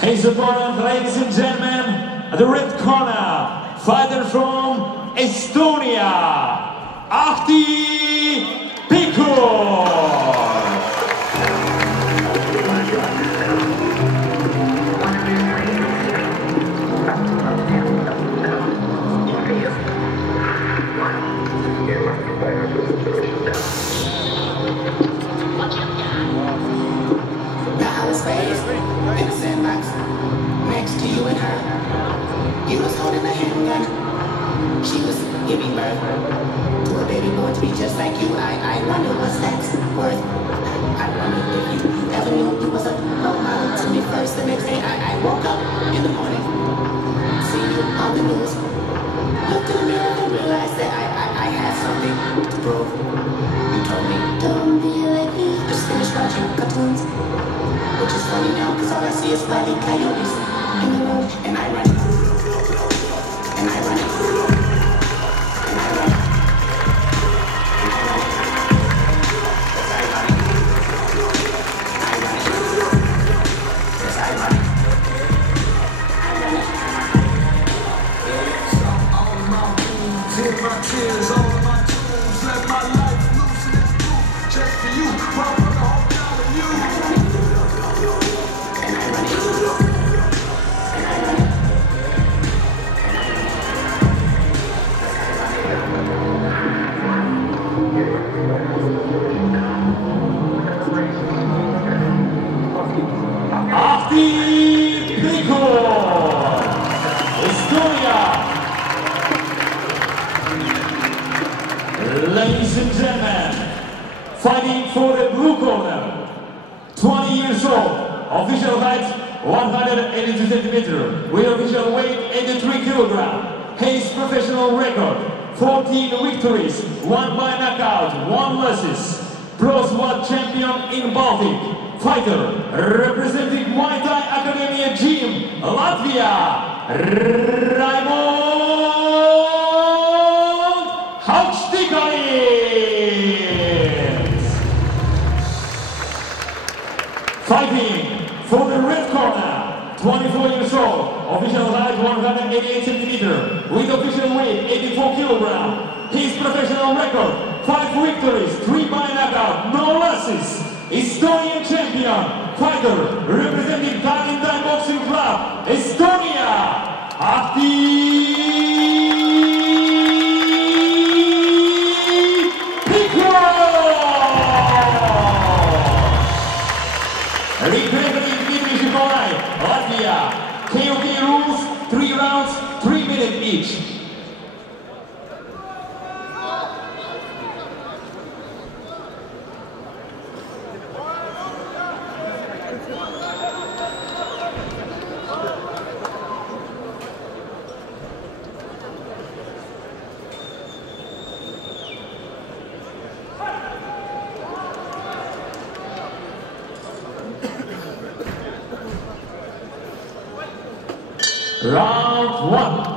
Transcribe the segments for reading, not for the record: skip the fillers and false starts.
His opponent, ladies and gentlemen, at the red corner, fighter from Estonia, Ahti Pekor. You was holding a handgun. She was giving birth to a baby boy to be just like you. I wonder what's that's worth. I wonder if you ever knew you was a role model to me first. The next day I woke up in the morning, see you on the news, looked in the mirror and realized that I had something to prove. You told me, don't be like me, just finish watching cartoons. Which is funny now, cause all I see is Wile E. Coyotes in the road, and I run. And I run it. And I run it. And I run it. Yes, I run it. I run it. Yes, I run it. I run it. All of my wounds, hid my tears, all of my tunes, let my life loose in its proof, just for you, while I'm the whole down with you. And I run it. And I run it. Ahti Pekor, Estonia. Ladies and gentlemen, fighting for the blue corner, 20 years old, official height 182 centimeters, with official weight 83 kilograms. His professional record 14 victories, 1 by knockout, 1 losses. Pro Squad champion in Baltic. Fighter representing Muay Thai Academia Gym, Latvia, Raimond Haukštikalis. Fighting for the red corner, 24 years old, official height 188 centimeters, with official weight 84 kilograms. His professional record 5 victories, 3 by knockout, no losses. Estonian champion, fighter representing Tallinn Thai Boxing Club, Estonia, Ahti Pekor. Representing Dmitry Shikolai, Latvia. KOK rules, 3 rounds, 3 minutes each. Round 1.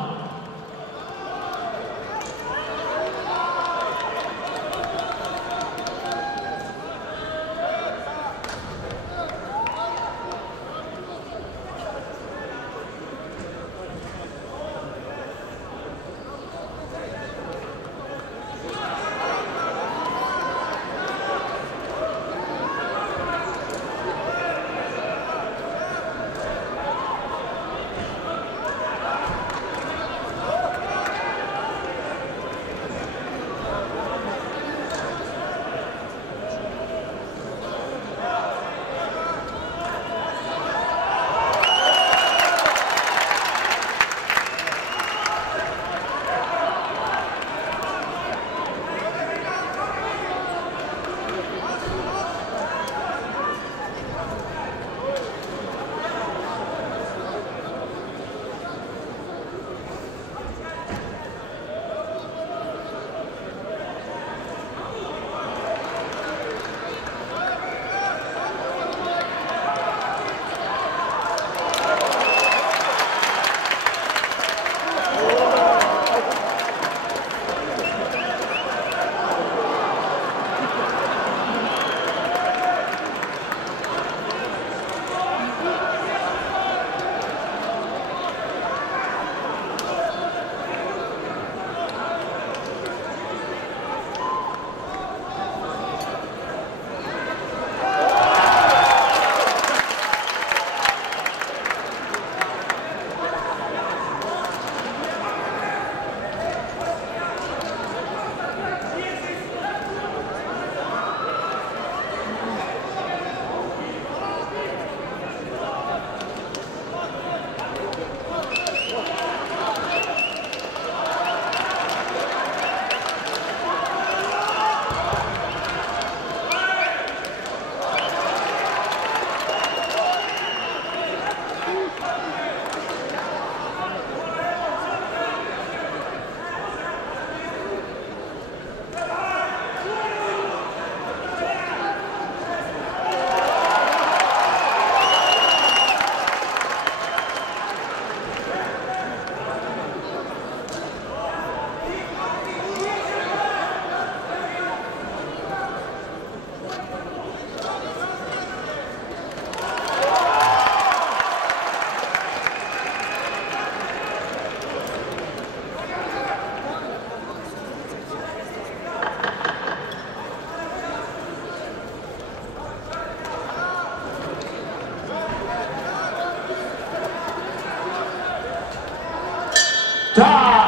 Time!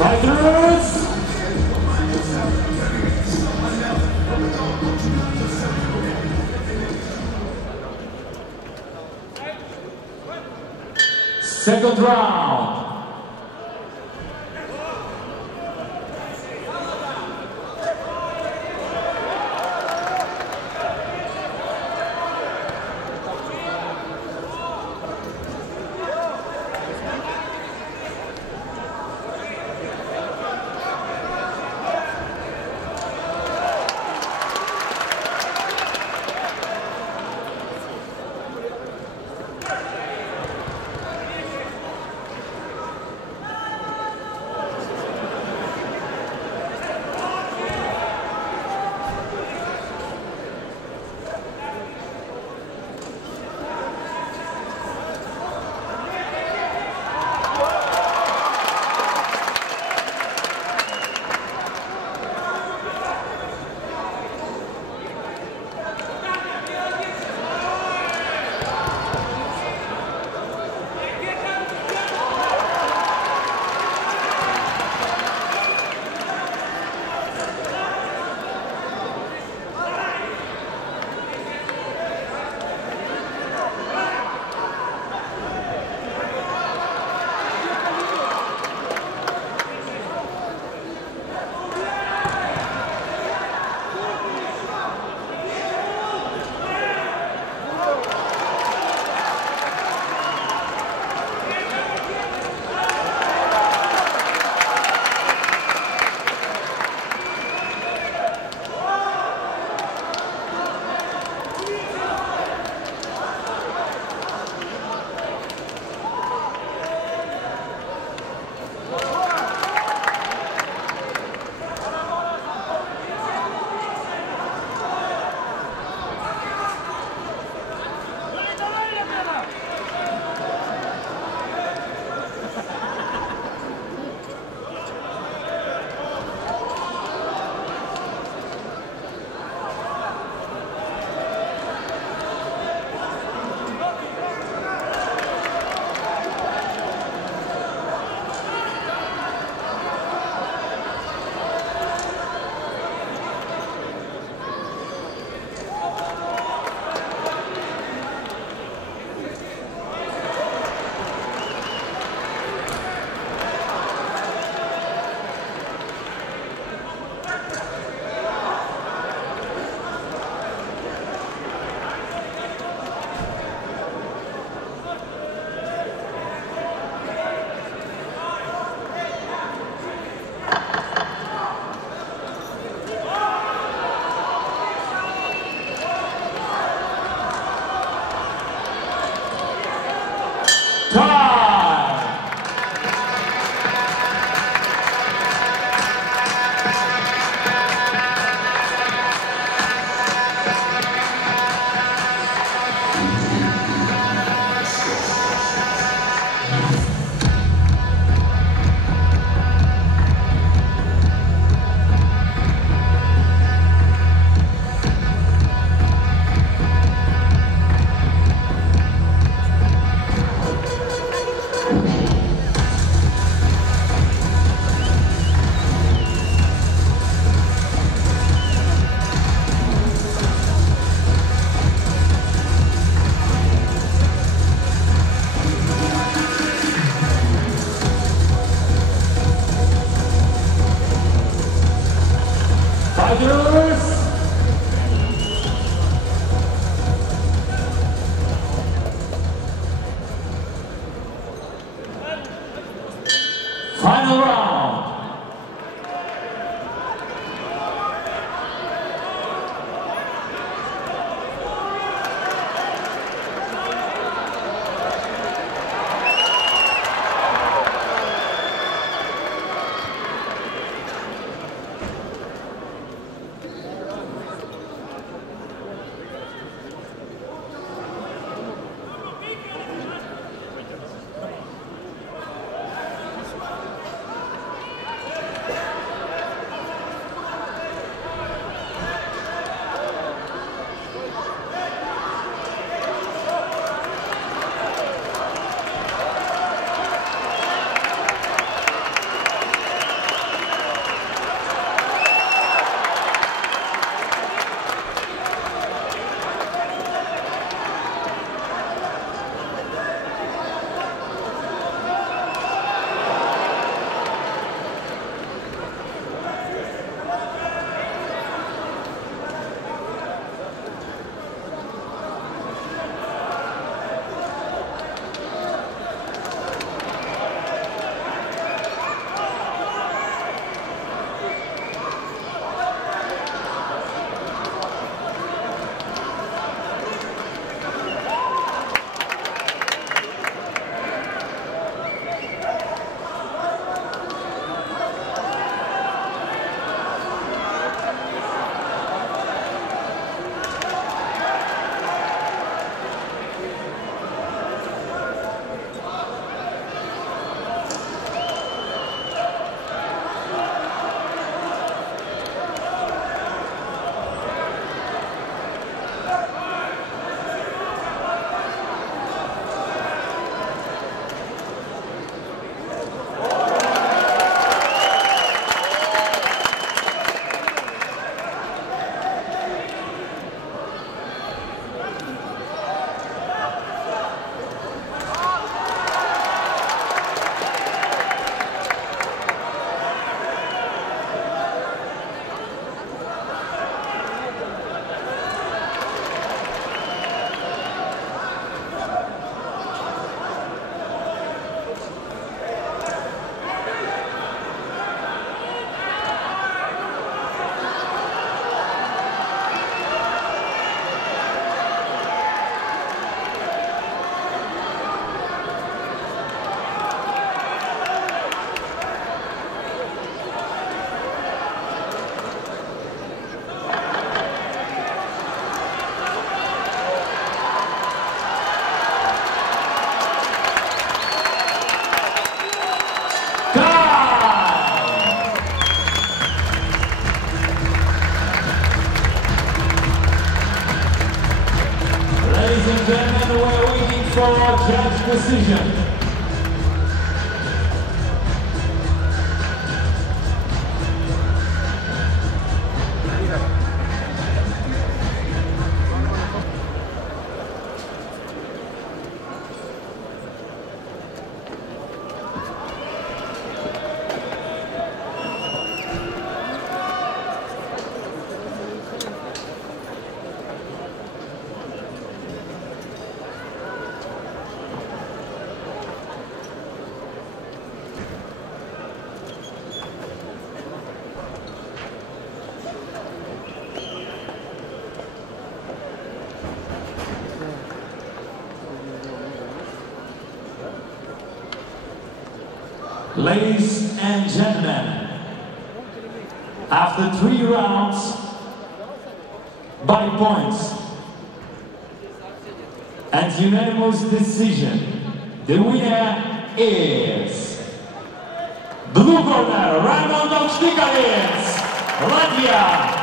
Fighters! Second round. Final round. Ladies and gentlemen, we're waiting for judge decision. Ladies and gentlemen, after 3 rounds by points and unanimous decision, the winner is blue corner, Raimond Aukštikalnis, Latvia.